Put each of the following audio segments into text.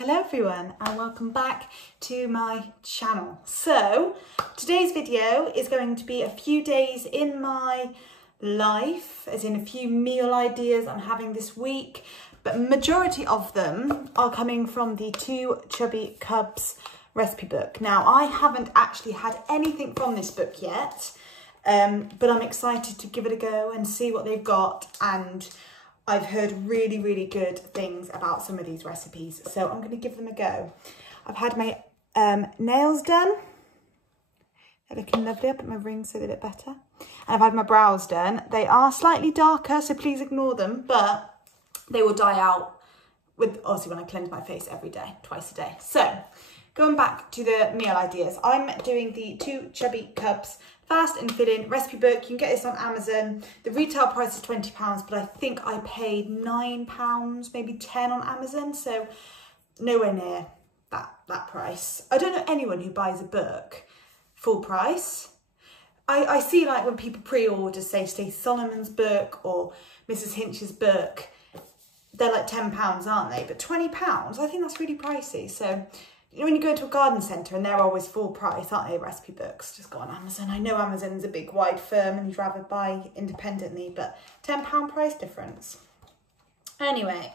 Hello everyone and welcome back to my channel. So today's video is going to be a few days in my life, as in a few meal ideas I'm having this week, but majority of them are coming from the Two Chubby Cubs recipe book. Now I haven't actually had anything from this book yet, but I'm excited to give it a go and see what they've got, and I've heard really good things about some of these recipes, so I'm going to give them a go. I've had my nails done. They're looking lovely. I put my rings so they look better. And I've had my brows done. They are slightly darker, so please ignore them, but they will die out with, obviously, when I cleanse my face every day, twice a day. So going back to the meal ideas, I'm doing the Two Chubby Cubs Fast and Filling recipe book. You can get this on Amazon. The retail price is £20, but I think I paid £9, maybe 10 on Amazon, so nowhere near that price. I don't know anyone who buys a book full price. I see, like, when people pre-order, say Solomon's book or Mrs. Hinch's book, they're like £10, aren't they? But £20, I think that's really pricey. So you know, when you go to a garden centre and they're always full price, aren't they, recipe books? Just go on Amazon. I know Amazon's a big wide firm and you'd rather buy independently, but £10 price difference. Anyway,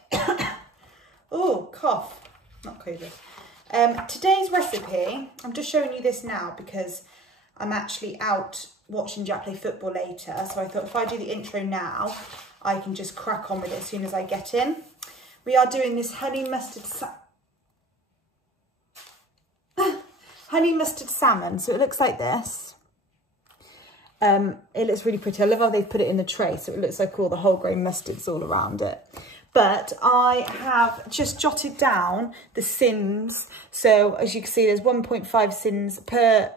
oh, cough, not COVID. Today's recipe, I'm just showing you this now because I'm actually out watching Jack play football later. So I thought if I do the intro now, I can just crack on with it as soon as I get in. We are doing this honey mustard salmon, so it looks like this. It looks really pretty. I love how they've put it in the tray, so it looks like all the whole grain mustards all around it. But I have just jotted down the sins. So as you can see, there's 1.5 sins per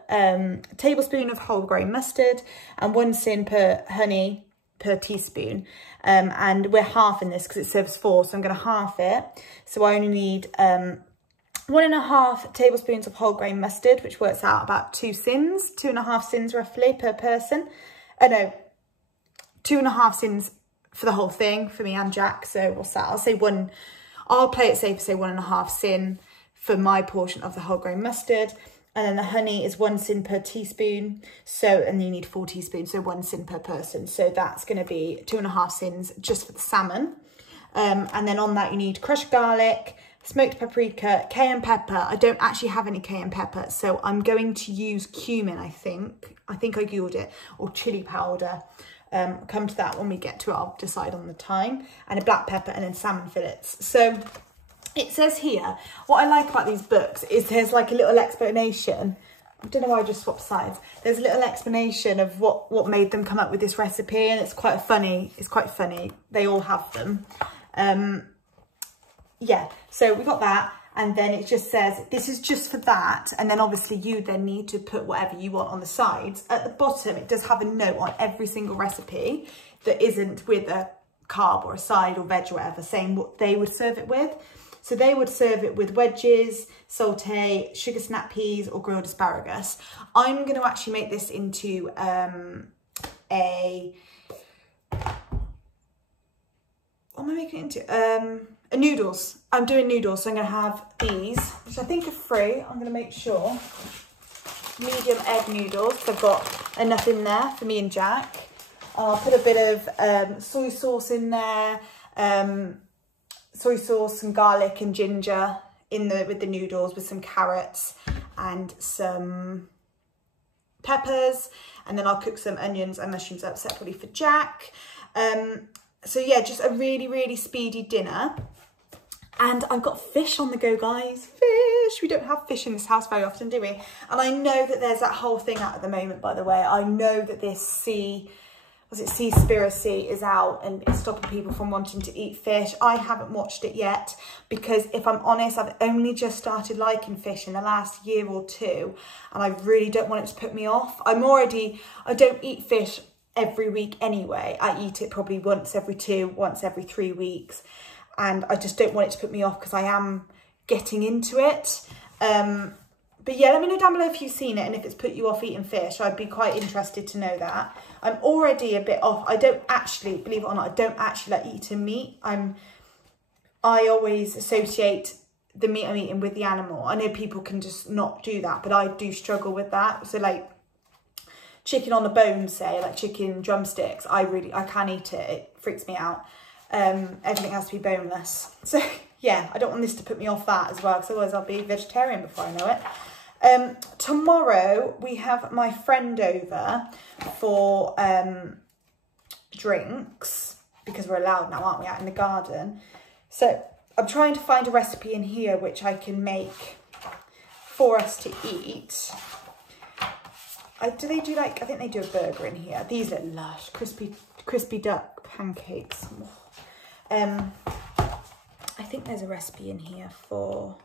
tablespoon of whole grain mustard and 1 sin per honey per teaspoon. And we're halving this because it serves 4, so I'm going to half it. So I only need 1.5 tablespoons of whole grain mustard, which works out about 2 sins, 2.5 sins roughly per person. Oh no, 2.5 sins for the whole thing for me and Jack. So what's that? I'll say 1. I'll play it safe, say 1.5 sin for my portion of the whole grain mustard. And then the honey is 1 sin per teaspoon. So, and you need 4 teaspoons, so 1 sin per person. So that's going to be 2.5 sins just for the salmon. And then on that you need crushed garlic, smoked paprika, cayenne pepper. I don't actually have any cayenne pepper, so I'm going to use cumin, I think I googled it, or chili powder. Come to that when we get to it, I'll decide on the time. And a black pepper, and then salmon fillets. So it says here, what I like about these books is there's like a little explanation. I don't know why I just swapped sides. There's a little explanation of what made them come up with this recipe, and it's quite funny. They all have them. Yeah, so we got that, and then it just says this is just for that, and then obviously you then need to put whatever you want on the sides. At the bottom it does have a note on every single recipe that isn't with a carb or a side or veg or whatever, saying what they would serve it with. So they would serve it with wedges, sauté, sugar snap peas or grilled asparagus. I'm going to actually make this into what am I making it into? Noodles. I'm doing noodles, so I'm going to have these, which I think are free. I'm going to make sure. Medium egg noodles, so I've got enough in there for me and Jack. I'll put a bit of soy sauce in there, soy sauce and garlic and ginger with the noodles, with some carrots and some peppers, and then I'll cook some onions and mushrooms up separately for Jack. So yeah, just a really speedy dinner. And I've got fish on the go, guys. Fish! We don't have fish in this house very often, do we? And I know that there's that whole thing out at the moment, by the way. I know that this seaspiracy is out and it's stopping people from wanting to eat fish. I haven't watched it yet because, if I'm honest, I've only just started liking fish in the last year or 2, and I really don't want it to put me off. I don't eat fish every week anyway. I eat it probably once every 2, once every 3 weeks. And I just don't want it to put me off because I am getting into it. But yeah, let me know down below if you've seen it and if it's put you off eating fish. I'd be quite interested to know that. I'm already a bit off. I don't actually, believe it or not, I don't actually like eating meat. I always associate the meat I'm eating with the animal. I know people can just not do that, but I do struggle with that. So like chicken on the bone, say, like chicken drumsticks, I can't eat it. It freaks me out. Everything has to be boneless. So yeah, I don't want this to put me off that as well, because otherwise I'll be vegetarian before I know it. Tomorrow we have my friend over for drinks, because we're allowed now, aren't we, out in the garden. So I'm trying to find a recipe in here which I can make for us to eat. Do they do like, I think they do a burger in here. These look lush, crispy duck pancakes. I think there's a recipe in here for,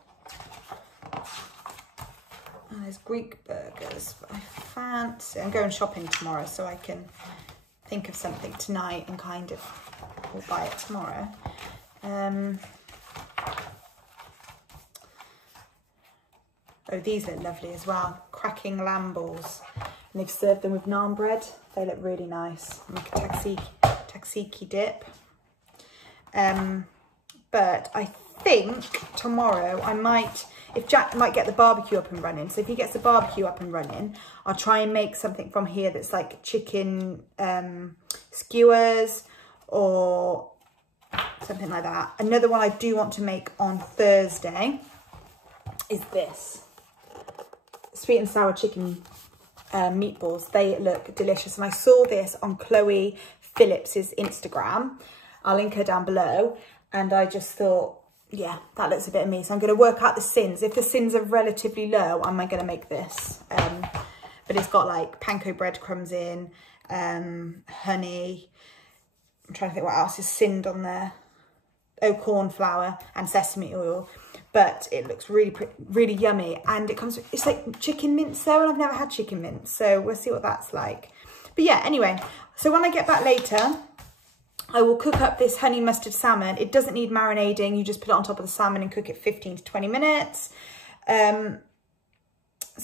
there's Greek burgers. But I fancy, I'm going shopping tomorrow, so I can think of something tonight and kind of, we'll buy it tomorrow. Oh, these look lovely as well. Cracking lamb balls. And they've served them with naan bread. They look really nice. Like a tzatziki dip. But I think tomorrow I might, if Jack might get the barbecue up and running. So if he gets the barbecue up and running, I'll try and make something from here that's like chicken skewers or something like that. Another one I do want to make on Thursday is this. Sweet and sour chicken meatballs. They look delicious. And I saw this on Chloe Phillips's Instagram. I'll link her down below. And I just thought, yeah, that looks a bit of me. So I'm going to work out the sins. If the sins are relatively low, am I going to make this? But it's got like panko breadcrumbs in, honey. I'm trying to think what else is sinned on there. Oh, corn flour and sesame oil. But it looks really yummy. And it comes, it's like chicken mince though, and I've never had chicken mince. So we'll see what that's like. But yeah, anyway, so when I get back later, I will cook up this honey mustard salmon. It doesn't need marinating. You just put it on top of the salmon and cook it 15 to 20 minutes. So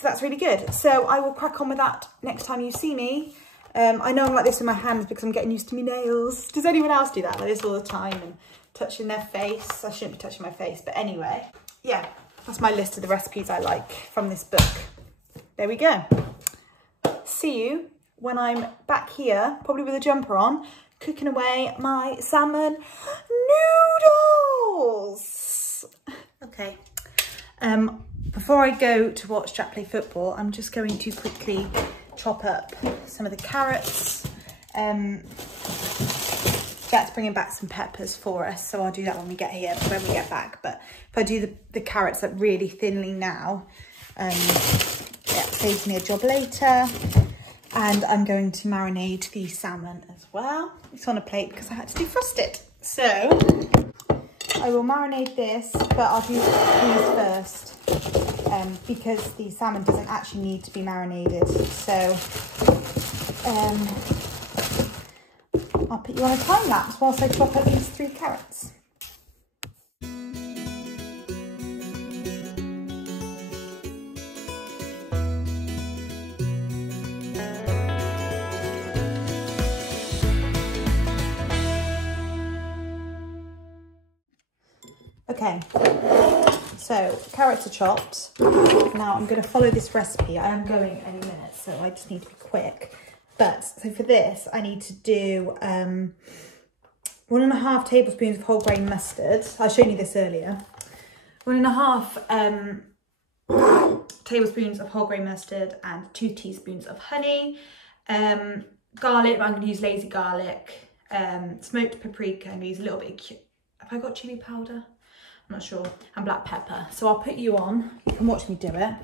that's really good. So I will crack on with that next time you see me. I know I'm like this with my hands because I'm getting used to my nails. Does anyone else do that like this all the time and touching their face? I shouldn't be touching my face, but anyway. Yeah, that's my list of the recipes I like from this book. There we go. See you when I'm back here, probably with a jumper on, cooking away my salmon noodles. Okay. Before I go to watch Jack play football, I'm just going to quickly chop up some of the carrots. Jack's bringing back some peppers for us, so I'll do that when we get here, when we get back. But if I do the carrots up really thinly now, yeah, it saves me a job later. And I'm going to marinate the salmon as well. It's on a plate because I had to defrost it. So I will marinate this, but I'll do these first because the salmon doesn't actually need to be marinated. So I'll put you on a time lapse whilst I chop up these 3 carrots. Okay, so carrots are chopped. Now I'm going to follow this recipe. I am going any minute, so I just need to be quick. But so for this, I need to do 1.5 tablespoons of whole grain mustard. I showed you this earlier. 1.5 tablespoons of whole grain mustard and 2 teaspoons of honey. Garlic, but I'm going to use lazy garlic. Smoked paprika. I'm going to use a little bit of, have I got chili powder? I'm not sure. And black pepper. So I'll put you on. You can watch me do it.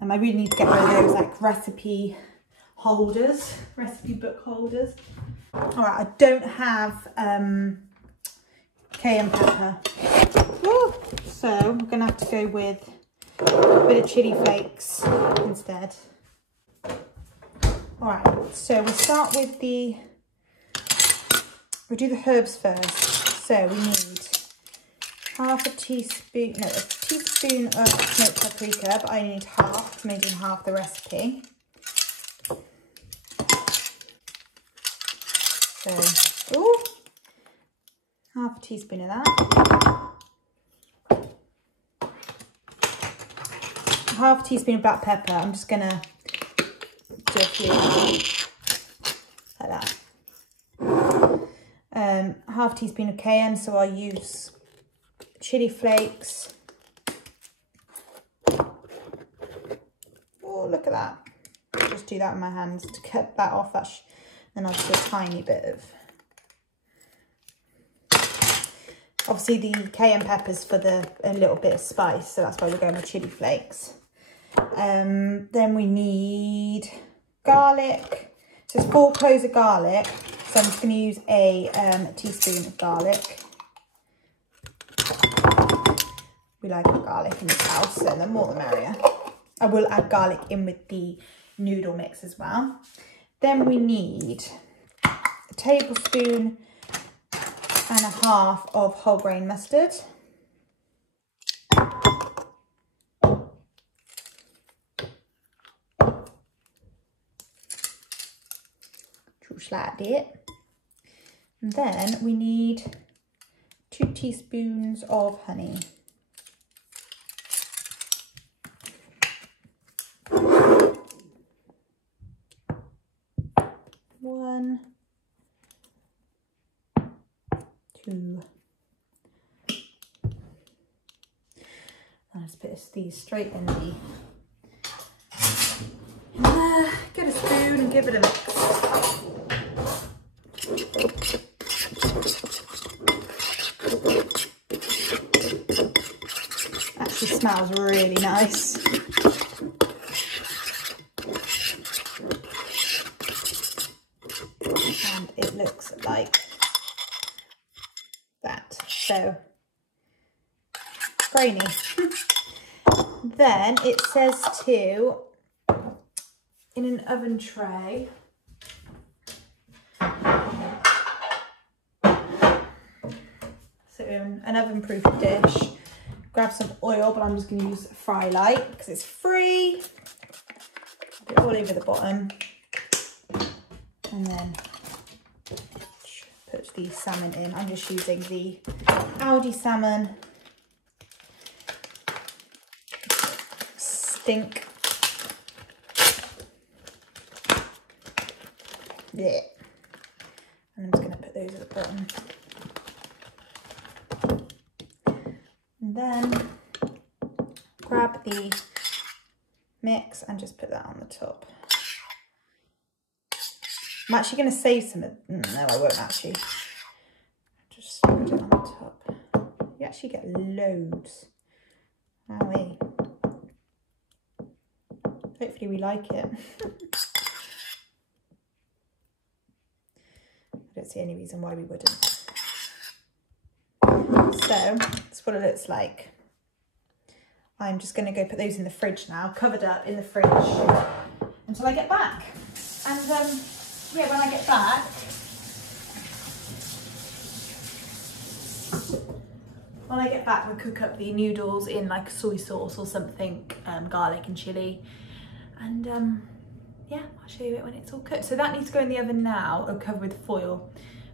I really need to get rid of those like recipe holders, recipe book holders. All right, I don't have cayenne pepper. Woo! So I'm gonna have to go with a bit of chili flakes instead. All right, so we'll start with we'll do the herbs first. So we need a teaspoon of smoked paprika, but I need half, because I'm only doing half the recipe. So, ooh, half a teaspoon of that. half a teaspoon of black pepper. I'm just gonna do a few like that. Half a teaspoon of cayenne, so I'll use chili flakes. Oh, look at that. Just do that with my hands to cut that off. Then I'll just do a tiny bit of. Obviously the cayenne pepper's for a little bit of spice, so that's why we're going with chili flakes. Then we need garlic. So it's 4 cloves of garlic. So I'm just going to use a teaspoon of garlic. We like our garlic in this house, so the more the merrier. I will add garlic in with the noodle mix as well. Then we need a tablespoon and a half of whole grain mustard. Just like that. And then we need 2 teaspoons of honey. One, 2. Let's put these straight in the. Get a spoon and give it a mix. Actually smells really nice. And it looks like that. So grainy. Then it says to, in an oven tray, so in an oven proof dish, grab some oil, but I'm just going to use Fry Light because it's free. Put it all over the bottom, and then put the salmon in. I'm just using the Aldi salmon. Stink. Yeah. And I'm just going to put those at the bottom. And then grab the mix and just put that on the top. I'm actually going to save some of, no I won't actually. Just put it on the top. You actually get loads. Wowee. Hopefully we like it. I don't see any reason why we wouldn't. So that's what it looks like. I'm just going to go put those in the fridge now, covered up in the fridge until I get back. And yeah, when I get back, we'll cook up the noodles in like soy sauce or something, garlic and chili. And yeah, I'll show you it when it's all cooked. So that needs to go in the oven now, or covered with foil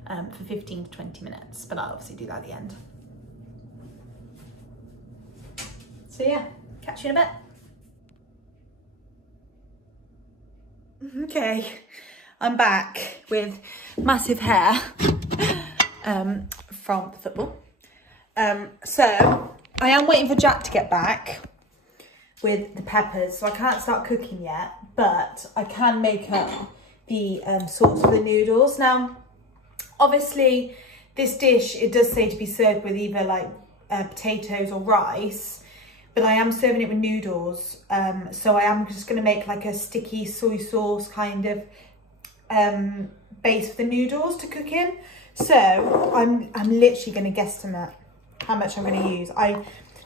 for 15 to 20 minutes, but I'll obviously do that at the end. So yeah, catch you in a bit. Okay, I'm back with massive hair from the football. So I am waiting for Jack to get back with the peppers, so I can't start cooking yet, but I can make up the sauce for the noodles. Now, obviously, this dish, it does say to be served with either like potatoes or rice, but I am serving it with noodles, so I am just going to make like a sticky soy sauce kind of base for the noodles to cook in. So I'm literally going to guesstimate how much I'm going to use.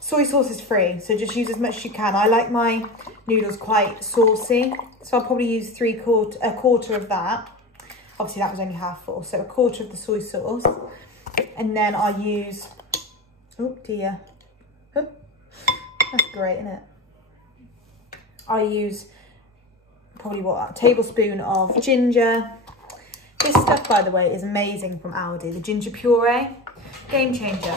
Soy sauce is free, so just use as much as you can. I like my noodles quite saucy, so I'll probably use a quarter of that. Obviously that was only half full, so a quarter of the soy sauce. And then I'll use, oh dear, oh, that's great, isn't it? I'll use probably what, a tablespoon of ginger. This stuff, by the way, is amazing from Aldi, the ginger puree, game changer.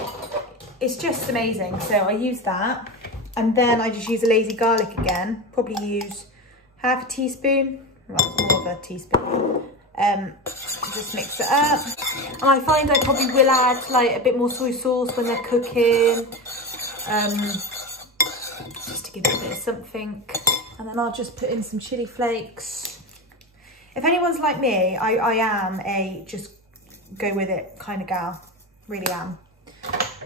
It's just amazing. So I use that, And then I just use a lazy garlic again. Probably use half a teaspoon. Well, more of a teaspoon. Just mix it up. And I find I probably will add like a bit more soy sauce when they're cooking. Just to give it a bit of something. And then I'll just put in some chili flakes. If anyone's like me, I am a just go with it kind of gal. Really am.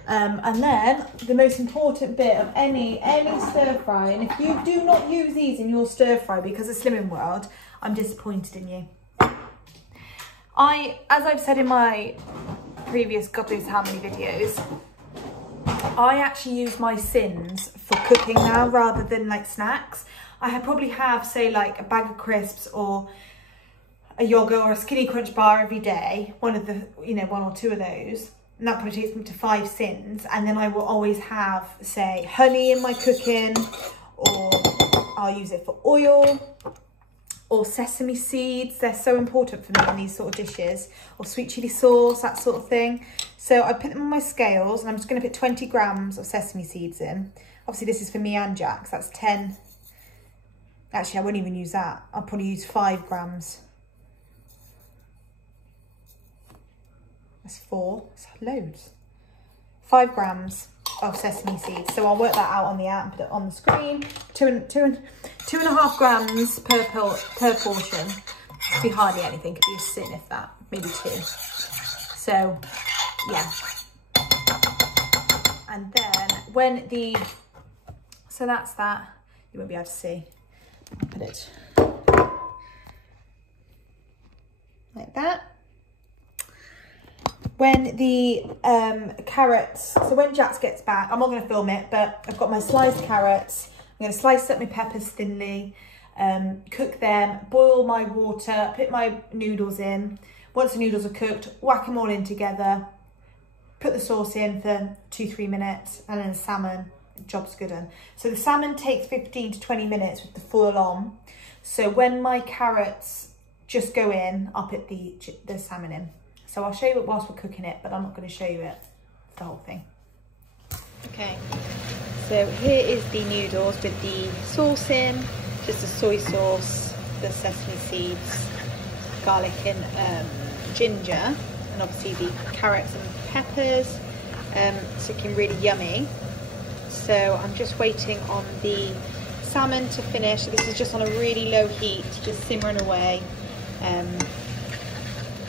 And then the most important bit of any stir fry, and if you do not use these in your stir fry because of Slimming World, I'm disappointed in you. As I've said in my previous God knows how many videos, I actually use my sins for cooking now rather than like snacks. I probably have, say, like a bag of crisps or a yogurt or a Skinny Crunch bar every day, one or two of those. And that probably takes me to 5 sins. And then I will always have, say, honey in my cooking, or I'll use it for oil, or sesame seeds. They're so important for me in these sort of dishes, or sweet chili sauce, that sort of thing. So I put them on my scales, and I'm just going to put 20 grams of sesame seeds in. Obviously, this is for me and Jack, so that's 10. Actually, I won't even use that. I'll probably use 5 grams. That's 4, it's loads. 5 grams of sesame seeds. So I'll work that out on the app and put it on the screen. 2.5 grams per portion. It'd be hardly anything, it'd be a sin if that, maybe 2. So, yeah. And then so that's that. You won't be able to see. I'll put it like that. When the carrots, so when Jax gets back, I'm not going to film it, but I've got my sliced carrots. I'm going to slice up my peppers thinly, cook them, boil my water, put my noodles in. Once the noodles are cooked, whack them all in together, put the sauce in for 2-3 minutes, and then the salmon, job's good done. So the salmon takes 15 to 20 minutes with the foil on. So when my carrots just go in, I'll put the salmon in. So I'll show you it whilst we're cooking it, but I'm not going to show you it, the whole thing. Okay, so here is the noodles with the sauce in, just the soy sauce, the sesame seeds, garlic and ginger, and obviously the carrots and peppers. It's looking really yummy. So I'm just waiting on the salmon to finish. So this is just on a really low heat, just simmering away. And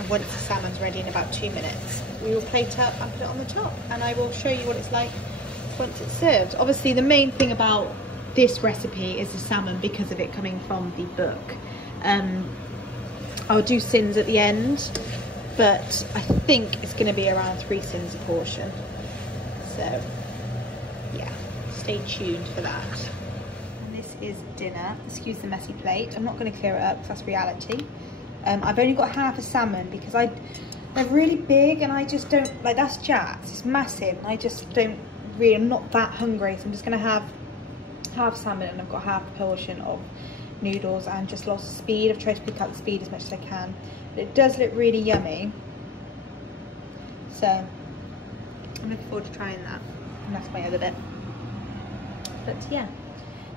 once the salmon's ready in about 2 minutes, we will plate up and put it on the top, and I will show you what it's like once it's served. Obviously the main thing about this recipe is the salmon because of it coming from the book. I'll do sins at the end, but I think it's going to be around 3 sins a portion. So yeah, stay tuned for that. And this is dinner. Excuse the messy plate. I'm not going to clear it up because that's reality. I've only got half a salmon because they're really big and I just don't, like, that's Jack's, it's massive, and I just don't really, I'm not that hungry, so I'm just going to have half salmon, and I've got half a portion of noodles, and just lost speed. I've tried to pick up the speed as much as I can, but it does look really yummy, so I'm looking forward to trying that, and that's my other bit. But yeah,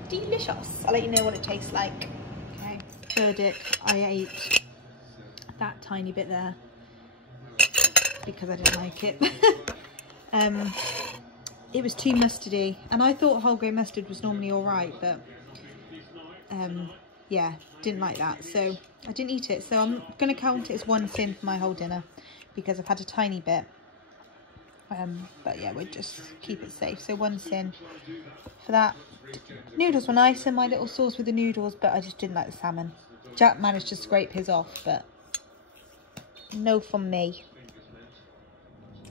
delicious. I'll let you know what it tastes like. Okay, verdict, I ate that tiny bit there because I didn't like it. It was too mustardy, and I thought whole grain mustard was normally all right, but yeah, didn't like that, so I didn't eat it. So I'm going to count it as 1 sin for my whole dinner because I've had a tiny bit, but yeah, we'll just keep it safe. So 1 sin for that. Noodles were nice, and my little sauce with the noodles, but I just didn't like the salmon. Jack managed to scrape his off, but no from me.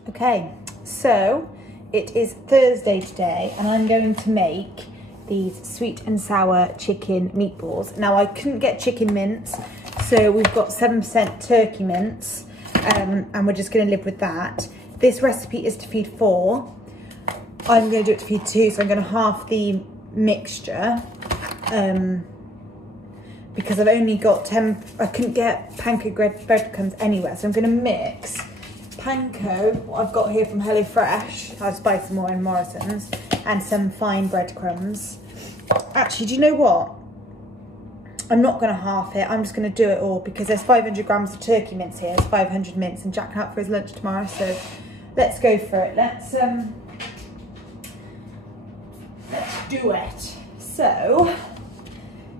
Okay, so it is Thursday today, and I'm going to make these sweet and sour chicken meatballs. Now, I couldn't get chicken mince, so we've got 7% turkey mince, and we're just going to live with that. This recipe is to feed 4. I'm going to do it to feed 2, so I'm going to half the mixture, because I've only got 10, I couldn't get pancake breadcrumbs anywhere, so I'm going to mix panko, what I've got here from HelloFresh. I'll just buy some more in Morrison's, and some fine breadcrumbs. Actually, do you know what? I'm not going to half it. I'm just going to do it all because there's 500 grams of turkey mince here. There's 500 mince, and Jack can out for his lunch tomorrow. So let's go for it. Let's do it. So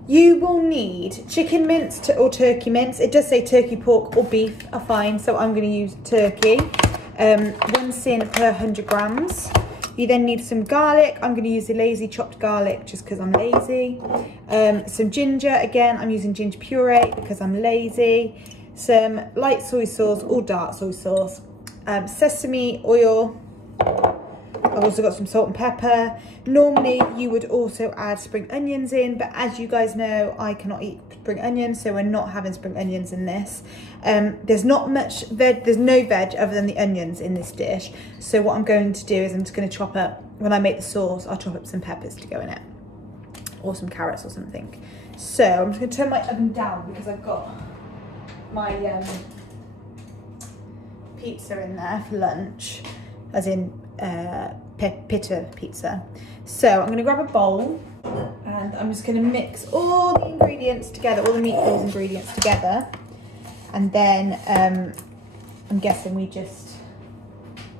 you will need chicken mince or turkey mince. It does say turkey, pork or beef are fine, so I'm going to use turkey. 1 sin per 100 grams. You then need some garlic. I'm going to use the lazy chopped garlic just because I'm lazy. Some ginger. Again, I'm using ginger puree because I'm lazy. Some light soy sauce or dark soy sauce. Sesame oil. I've also got some salt and pepper. Normally you would also add spring onions in, but as you guys know, I cannot eat spring onions, so we're not having spring onions in this. There's not much veg, there's no veg other than the onions in this dish. So what I'm going to do is I'm just going to chop up, when I make the sauce, I'll chop up some peppers to go in it. Or some carrots or something. So I'm just going to turn my oven down because I've got my pizza in there for lunch, as in pita pizza. So I'm going to grab a bowl and I'm just going to mix all the ingredients together, all the meatballs ingredients together, and then I'm guessing we just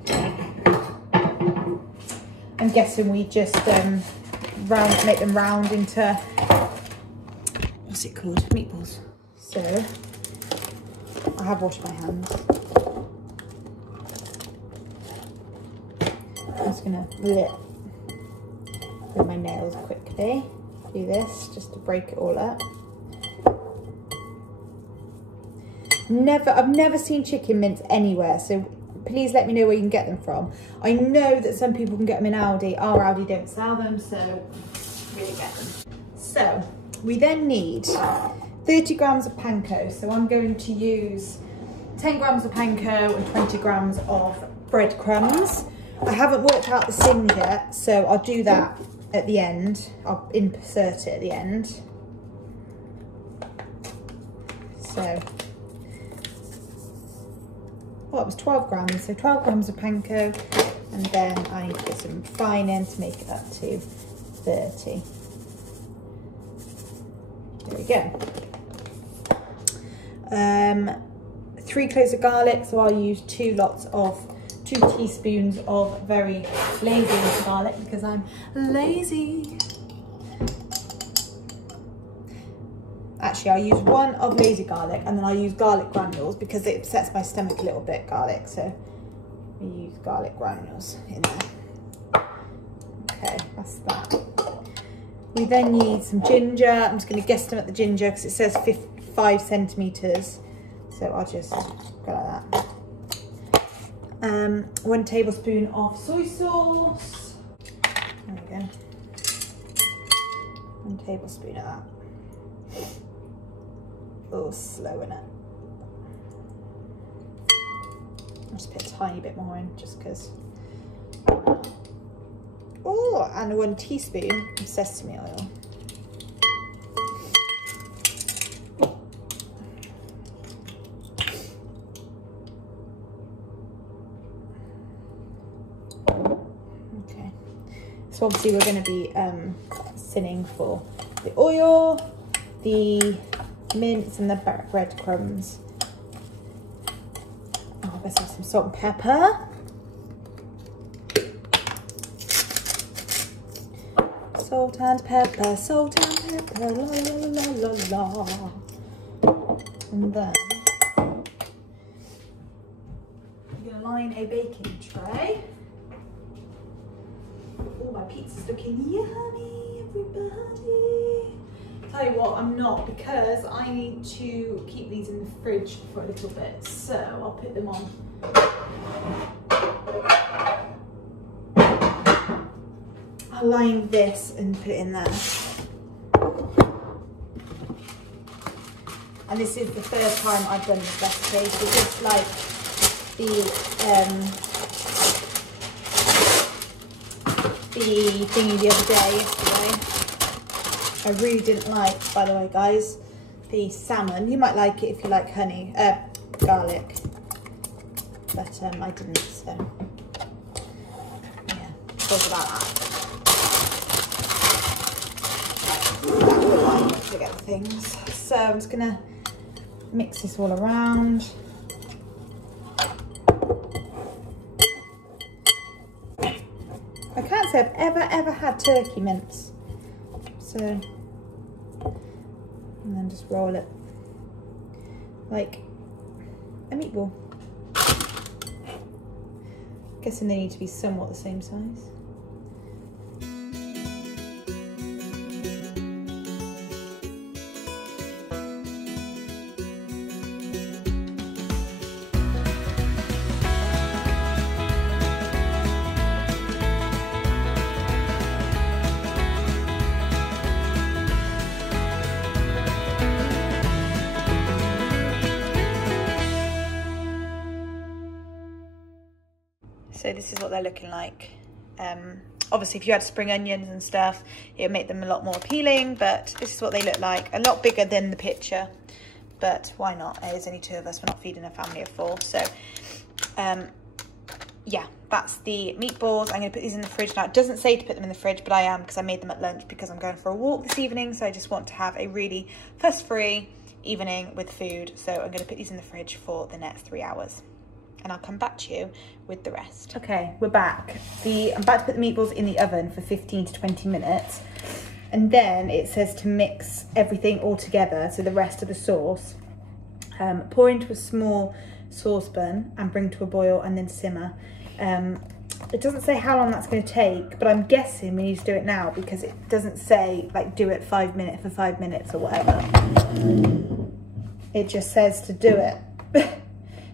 make them round into, what's it called, meatballs. So I have washed my hands. I'm just gonna with my nails quickly do this just to break it all up. I've never seen chicken mince anywhere, so please let me know where you can get them from. I know that some people can get them in Aldi. Our Aldi don't sell them, so really get them. So we then need 30 grams of panko. So I'm going to use 10 grams of panko and 20 grams of breadcrumbs. I haven't worked out the sin yet, so I'll do that at the end. I'll insert it at the end. So, oh, it was 12 grams, so 12 grams of panko, and then I need to get some fine in to make it up to 30. There we go. 3 cloves of garlic, so I'll use 2 teaspoons of very lazy garlic because I'm lazy. Actually, I'll use 1 of lazy garlic, and then I'll use garlic granules because it upsets my stomach a little bit, garlic. So we use garlic granules in there. Okay, that's that. We then need some ginger. I'm just going to guesstimate the ginger because it says 5 centimetres. So I'll just go like that. 1 tablespoon of soy sauce. There we go. 1 tablespoon of that. Oh, slow in it. I'll just put a tiny bit more in just because. Oh, and 1 teaspoon of sesame oil. So obviously we're going to be sinning for the oil, the mince and the breadcrumbs. Oh, let's have some salt and pepper. Salt and pepper, la la la la la. And then we're going to line a baking tray. Oh, my pizza's looking yummy, everybody. Tell you what, I'm not, because I need to keep these in the fridge for a little bit. So I'll put them on. I'll line this and put it in there. And this is the first time I've done this recipe. So just like the thingy the other day, yesterday. I really didn't like, by the way, guys, the salmon. You might like it if you like honey, garlic. but I didn't, so yeah, thought about that. That would like me to get the things. So I'm just gonna mix this all around. I can't say I've ever had turkey mince. So, and then just roll it like a meatball. Guessing they need to be somewhat the same size. So this is what they're looking like. Obviously if you had spring onions and stuff, it would make them a lot more appealing, but this is what they look like. A lot bigger than the picture, but why not? There's only 2 of us, we're not feeding a family of 4. So yeah, that's the meatballs. I'm gonna put these in the fridge now. It doesn't say to put them in the fridge, but I am, because I made them at lunch because I'm going for a walk this evening. So I just want to have a really fuss-free evening with food. So I'm gonna put these in the fridge for the next 3 hours. And I'll come back to you with the rest. Okay, we're back. I'm about to put the meatballs in the oven for 15 to 20 minutes. And then it says to mix everything all together, so the rest of the sauce. Pour into a small saucepan and bring to a boil and then simmer. It doesn't say how long that's going to take, but I'm guessing we need to do it now because it doesn't say like do it 5 minutes for 5 minutes or whatever. It just says to do it.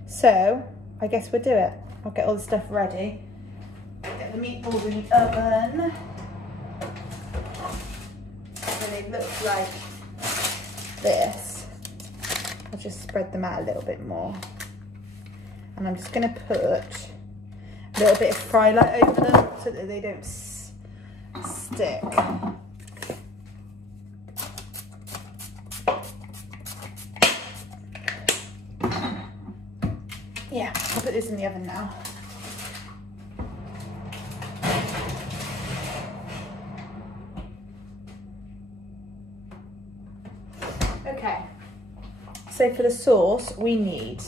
So I guess we'll do it. I'll get all the stuff ready. Get the meatballs in the oven. So they look like this. I'll just spread them out a little bit more. And I'm just going to put a little bit of fry light over them so that they don't stick. Yeah, I'll put this in the oven now. Okay, so for the sauce, we need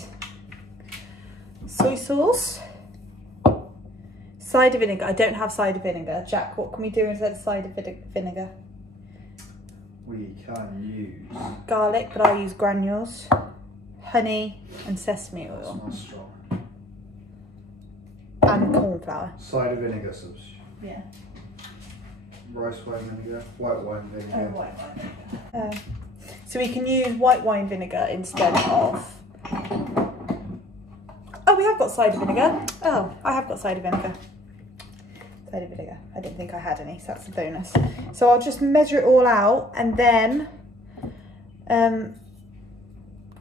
soy sauce, cider vinegar. I don't have cider vinegar. Jack, what can we do instead of cider vinegar? We can use garlic, but I use granules. Honey and sesame oil. That's not strong. And corn flour. Cider vinegar substitute. Yeah. Rice wine vinegar, white wine vinegar. Oh, white wine vinegar. So we can use white wine vinegar instead of... Oh, we have got cider vinegar. Oh, I have got cider vinegar. Cider vinegar. I didn't think I had any, so that's a bonus. So I'll just measure it all out and then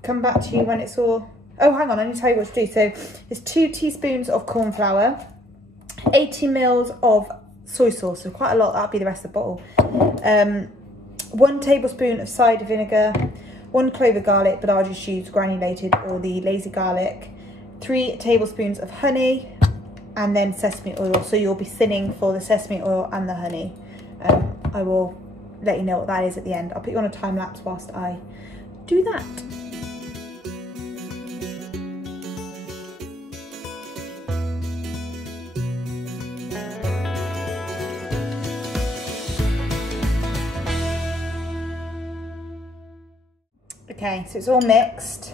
come back to you when it's all... Oh, hang on, I need to tell you what to do. So it's 2 teaspoons of corn flour, 80 mils of soy sauce, so quite a lot. That'll be the rest of the bottle. 1 tablespoon of cider vinegar, 1 clove of garlic, but I'll just use granulated or the lazy garlic, 3 tablespoons of honey, and then sesame oil. So you'll be thinning for the sesame oil and the honey. I will let you know what that is at the end. I'll put you on a time lapse whilst I do that. Okay, so it's all mixed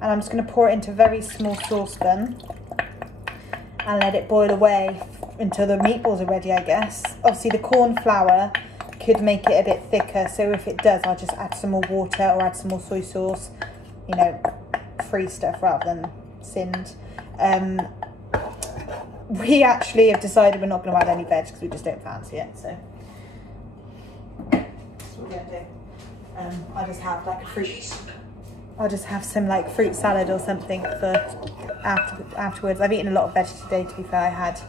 and I'm just going to pour it into a very small saucepan and let it boil away until the meatballs are ready, I guess. Obviously the corn flour could make it a bit thicker, so if it does, I'll just add some more water or add some more soy sauce, you know, free stuff rather than sinned. We actually have decided we're not going to add any veg because we just don't fancy it, so that's what we're going to do. I'll just have like a fruit. I'll just have some like fruit salad or something for afterwards. I've eaten a lot of veg today, to be fair. I had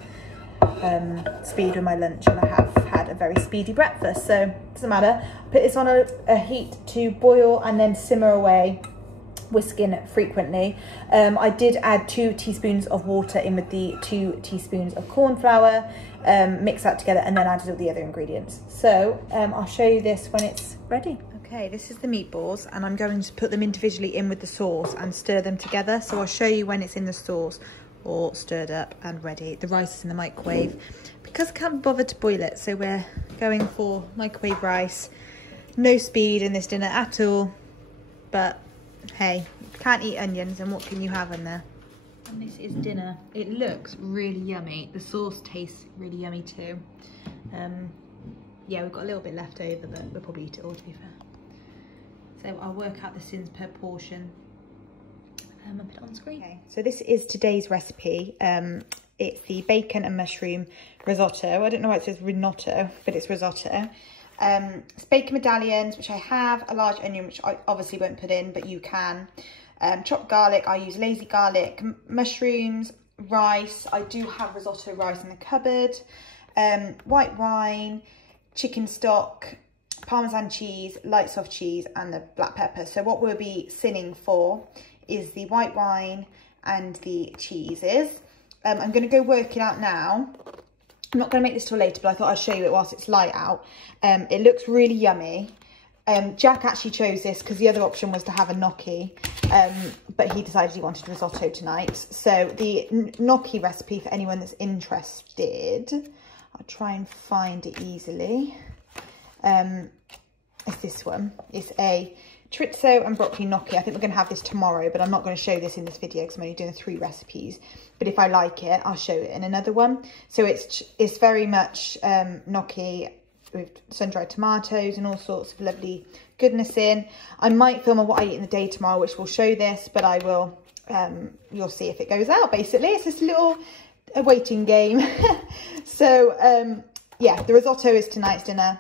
speed with my lunch and I have had a very speedy breakfast, so it doesn't matter. Put this on a heat to boil and then simmer away whisking frequently. I did add 2 teaspoons of water in with the 2 teaspoons of corn flour, mix that together, and then added all the other ingredients. So I'll show you this when it's ready. Okay, this is the meatballs, and I'm going to put them individually in with the sauce and stir them together. So I'll show you when it's in the sauce, all stirred up and ready. The rice is in the microwave because I can't bother to boil it, so we're going for microwave rice. No speed in this dinner at all, but hey, if you can't eat onions, and what can you have in there? And this is dinner. It looks really yummy. The sauce tastes really yummy too. Yeah, we've got a little bit left over, but we'll probably eat it all, to be fair. So I'll work out the sins per portion. I'll put it on screen. Okay, so this is today's recipe. It's the bacon and mushroom risotto. I don't know why it says Risotto, but it's risotto. It's bacon medallions, which I have, a large onion, which I obviously won't put in, but you can. Chopped garlic, I use lazy garlic, mushrooms, rice. I do have risotto rice in the cupboard. White wine, chicken stock, Parmesan cheese, light soft cheese, and the black pepper. So what we'll be sinning for is the white wine and the cheeses. I'm going to go work it out now. I'm not going to make this till later, but I thought I'd show you it whilst it's light out. It looks really yummy. Jack actually chose this because the other option was to have a gnocchi, but he decided he wanted risotto tonight. So the gnocchi recipe, for anyone that's interested, I'll try and find it easily. It's this one. It's a chorizo and broccoli gnocchi. I think we're going to have this tomorrow, but I'm not going to show this in this video because I'm only doing 3 recipes. But if I like it, I'll show it in another one. So it's very much gnocchi with sun-dried tomatoes and all sorts of lovely goodness in. I might film a what I eat in the day tomorrow, which will show this, but I will, you'll see if it goes out, basically. It's this little waiting game. So, yeah, the risotto is tonight's dinner.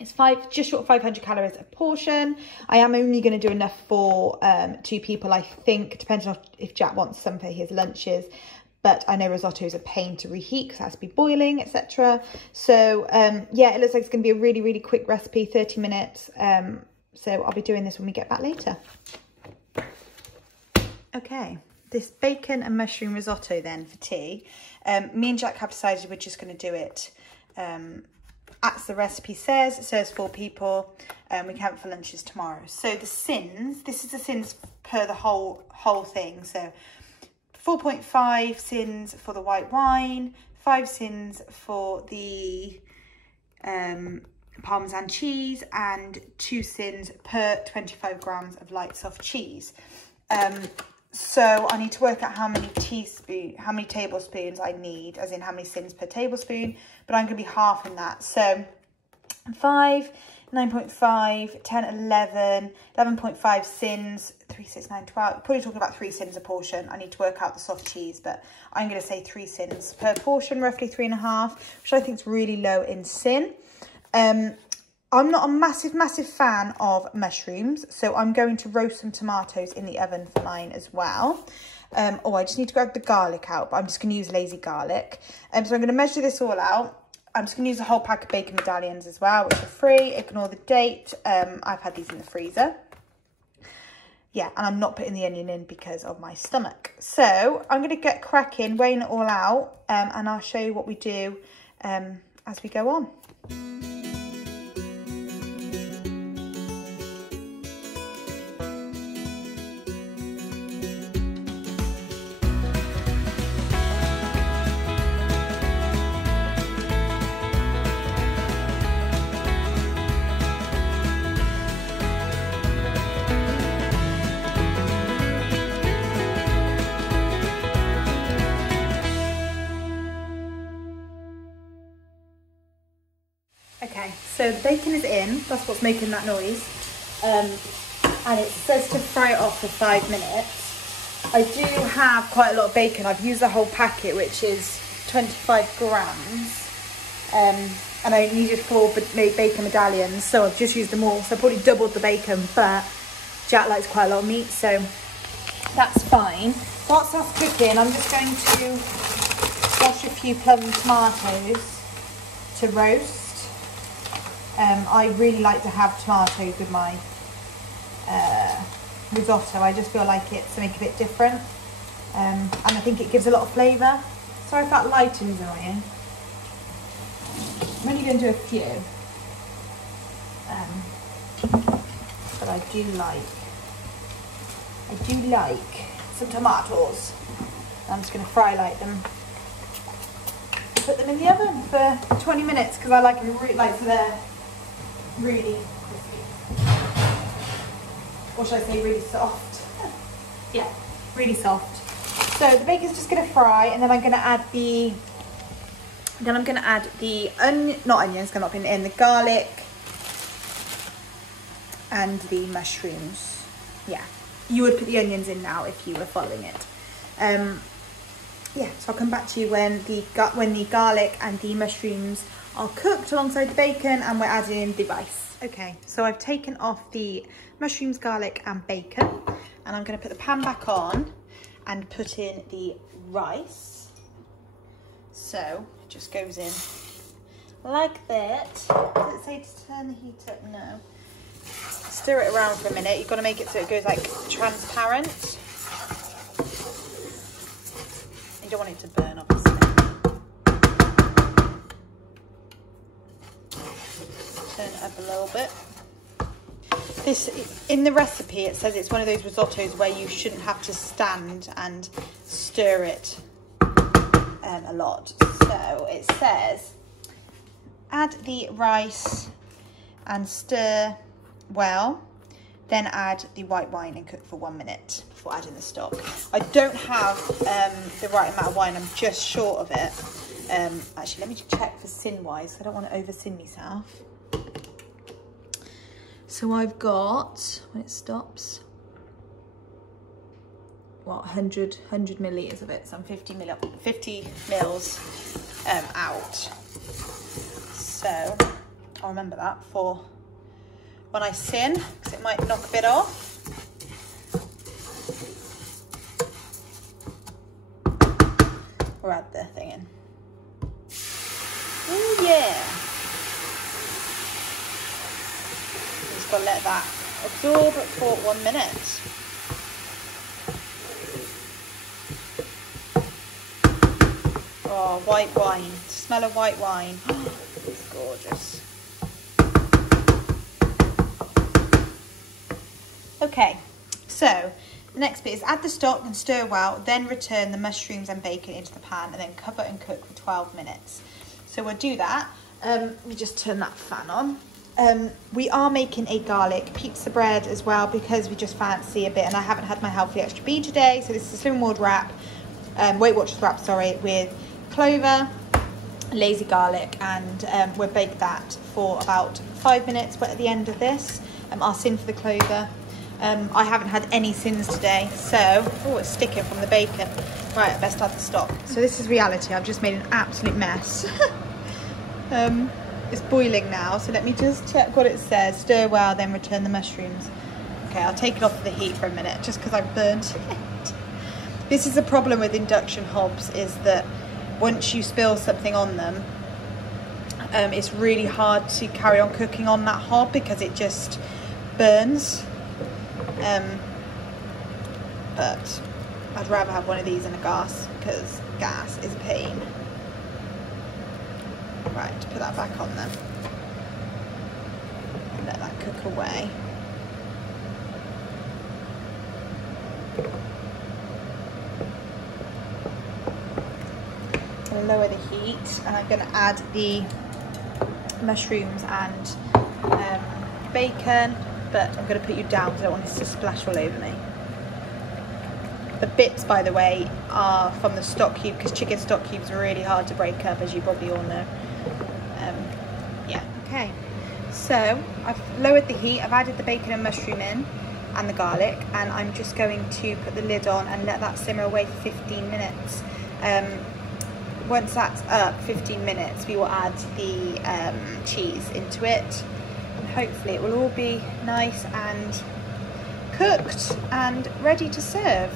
It's just short of 500 calories a portion. I am only going to do enough for 2 people, I think, depending on if Jack wants some for his lunches. But I know risotto is a pain to reheat because it has to be boiling, etc. So, yeah, it looks like it's going to be a really, really quick recipe, 30 minutes. So I'll be doing this when we get back later. Okay, this bacon and mushroom risotto then for tea. Me and Jack have decided we're just going to do it as the recipe says. It says 4 people. We can have it for lunches tomorrow. So the sins, this is the sins per the whole thing. So 4.5 sins for the white wine, 5 sins for the Parmesan cheese, and 2 sins per 25 grams of light soft cheese. So I need to work out how many tablespoons I need, as in how many sins per tablespoon, but I'm going to be halving that. So 5, 9.5, 10, 11, 11.5 sins, 3, 6, 9, 12. Probably talking about 3 sins a portion. I need to work out the soft cheese, but I'm going to say 3 sins per portion, roughly 3.5, which I think is really low in sin. I'm not a massive fan of mushrooms, so I'm going to roast some tomatoes in the oven for mine as well. Oh, I just need to grab the garlic out, but I'm just going to use lazy garlic. So I'm going to measure this all out. I'm just going to use a whole pack of bacon medallions as well, which are free. Ignore the date. I've had these in the freezer. Yeah, and I'm not putting the onion in because of my stomach. So I'm going to get cracking, weighing it all out, and I'll show you what we do as we go on. Okay, so the bacon is in, that's what's making that noise, and it says to fry it off for 5 minutes. I do have quite a lot of bacon. I've used the whole packet, which is 25 grams, and I needed 4 bacon medallions, so I've just used them all, so I probably doubled the bacon, but Jack likes quite a lot of meat, so that's fine. Whilst that's cooking, I'm just going to wash a few plum tomatoes to roast. I really like to have tomatoes with my risotto. I just feel like it's something a bit different, and I think it gives a lot of flavour. Sorry if that lighting is annoying. I'm only going to do a few, but I do like some tomatoes. I'm just going to fry light them. Put them in the oven for 20 minutes because I like them so they're really crispy. Or should I say really soft? Yeah, really soft. So the bacon's just going to fry, and then I'm going to add the the garlic and the mushrooms. Yeah, you would put the onions in now if you were following it. Yeah, so I'll come back to you when the garlic and the mushrooms are cooked alongside the bacon and we're adding in the rice. Okay, so I've taken off the mushrooms, garlic and bacon, and I'm going to put the pan back on and put in the rice. So it just goes in like that. Does it say to turn the heat up? No. Stir it around for a minute. You've got to make it so it goes like transparent. You don't want it to burn, obviously. Turn it up a little bit. This, in the recipe, it says it's one of those risottos where you shouldn't have to stand and stir it a lot. So it says, add the rice and stir well, then add the white wine and cook for 1 minute before adding the stock. I don't have the right amount of wine, I'm just short of it. Actually, let me just check for sin-wise. I don't want to over-sin myself. So I've got, when it stops, what, 100 millilitres of it. So I'm 50 mils out. So I'll remember that for when I sin, because it might knock a bit off. Or add the thing in. Oh yeah. Just got to let that absorb for 1 minute. Oh, white wine. Smell of white wine. It's gorgeous. Okay, so the next bit is add the stock and stir well, then return the mushrooms and bacon into the pan and then cover and cook for 12 minutes. So we'll do that. Let me just turn that fan on. We are making a garlic pizza bread as well because we just fancy a bit, and I haven't had my healthy extra B today. So this is a Slim World wrap, Weight Watchers wrap, sorry, with clover, lazy garlic, and we'll bake that for about 5 minutes. But at the end of this, I'll sin for the clover. I haven't had any sins today, so, oh, it's sticking from the bacon. Right, I best add the stock. So this is reality. I've just made an absolute mess. It's boiling now, so let me just check what it says. Stir well, then return the mushrooms. Okay, I'll take it off the heat for a minute, just because I've burnt it. This is the problem with induction hobs, is that once you spill something on them, it's really hard to carry on cooking on that hob because it just burns. But I'd rather have one of these in a gas because gas is a pain. Right, put that back on then. And let that cook away. I'm going to lower the heat and I'm going to add the mushrooms and bacon. But I'm going to put you down because I don't want this to splash all over me. The bits, by the way, are from the stock cube because chicken stock cubes are really hard to break up, as you probably all know. Yeah, okay. So I've lowered the heat, I've added the bacon and mushroom in and the garlic, and I'm just going to put the lid on and let that simmer away for 15 minutes. Once that's up, 15 minutes, we will add the cheese into it. Hopefully it will all be nice and cooked and ready to serve.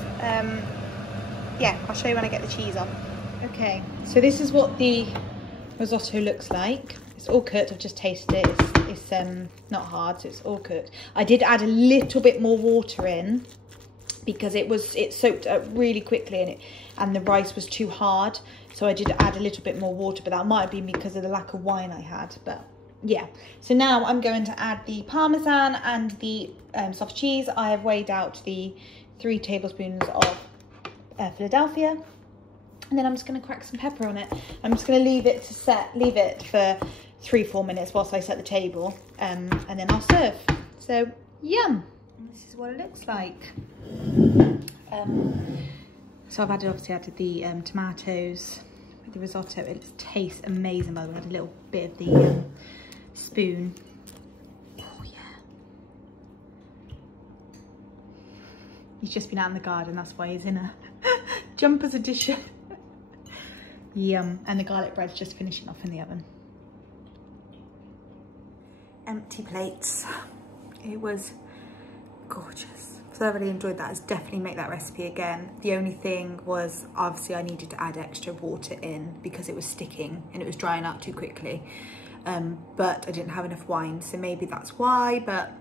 Yeah, I'll show you when I get the cheese on. Okay, so this is what the risotto looks like. It's all cooked. I've just tasted it. It's not hard, so it's all cooked. I did add a little bit more water in because it soaked up really quickly and the rice was too hard. So I did add a little bit more water, but that might have been because of the lack of wine I had. But yeah, so now I'm going to add the Parmesan and the soft cheese. I have weighed out the 3 tablespoons of Philadelphia. And then I'm just going to crack some pepper on it. I'm just going to leave it for 3-4 minutes whilst I set the table, and then I'll serve. So yum! This is what it looks like. So I've obviously added the tomatoes with the risotto. It tastes amazing, by the way. I had a little bit of the spoon. Oh yeah. He's just been out in the garden, that's why he's in a jumper's edition. Yum. And the garlic bread's just finishing off in the oven. Empty plates. It was gorgeous. So I really enjoyed that. I'd definitely make that recipe again. The only thing was, obviously I needed to add extra water in because it was sticking and it was drying out too quickly. But I didn't have enough wine, so maybe that's why, but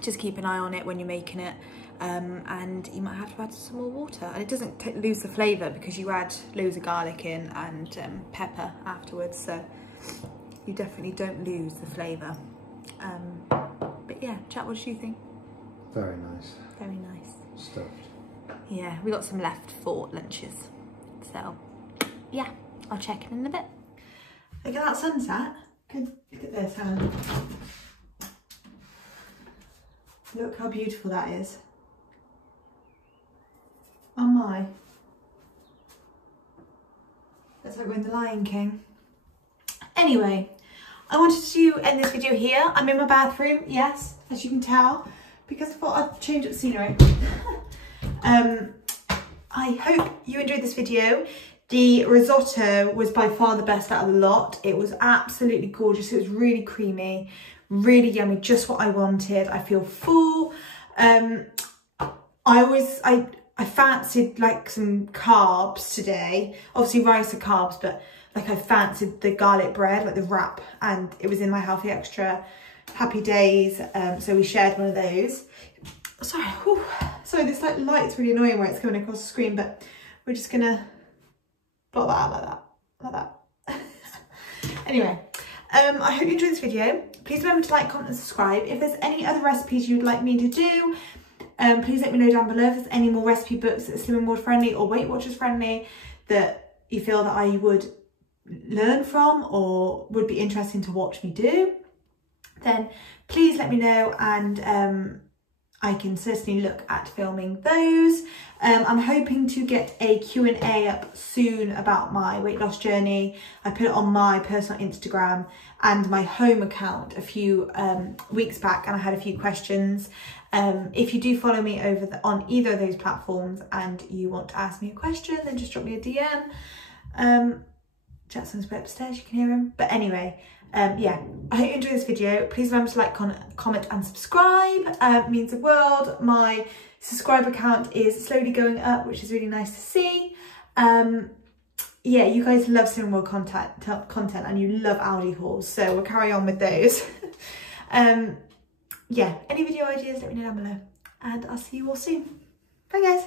just keep an eye on it when you're making it. And you might have to add some more water, and it doesn't lose the flavour because you add loads of garlic in and pepper afterwards, so you definitely don't lose the flavour. But yeah, chat, what do you think? Very nice. Very nice. Stuffed. Yeah, we got some left for lunches, so yeah, I'll check in a bit. Look at that sunset. Look at this, Helen. Look how beautiful that is. Oh my. That's like we're in The Lion King. Anyway, I wanted to end this video here. I'm in my bathroom, yes, as you can tell, because I thought I'd change up the scenery. I hope you enjoyed this video. The risotto was by far the best out of the lot. It was absolutely gorgeous. It was really creamy, really yummy, just what I wanted. I feel full. I fancied like some carbs today. Obviously rice are carbs, but like I fancied the garlic bread, like the wrap, and it was in my Healthy Extra Happy Days. So we shared one of those. Sorry, whew. Sorry, this like light's really annoying where it's coming across the screen, but we're just gonna blot that out like that. Anyway, I hope you enjoyed this video. Please remember to like, comment and subscribe. If there's any other recipes you'd like me to do, please let me know down below if there's any more recipe books that are Slim and World friendly or Weight Watchers friendly that you feel that I would learn from or would be interesting to watch me do. Then please let me know, and I can certainly look at filming those. I'm hoping to get a Q&A up soon about my weight loss journey. I put it on my personal Instagram and my home account a few weeks back, and I had a few questions. If you do follow me on either of those platforms and you want to ask me a question, then just drop me a DM. Jackson's way upstairs, you can hear him. But anyway, yeah, I hope you enjoyed this video. Please remember to like, comment and subscribe. It means the world. My subscriber count is slowly going up, which is really nice to see. Yeah, you guys love Slim World content and you love Aldi hauls, so we'll carry on with those. Yeah, any video ideas, let me know down below, and I'll see you all soon. Bye guys.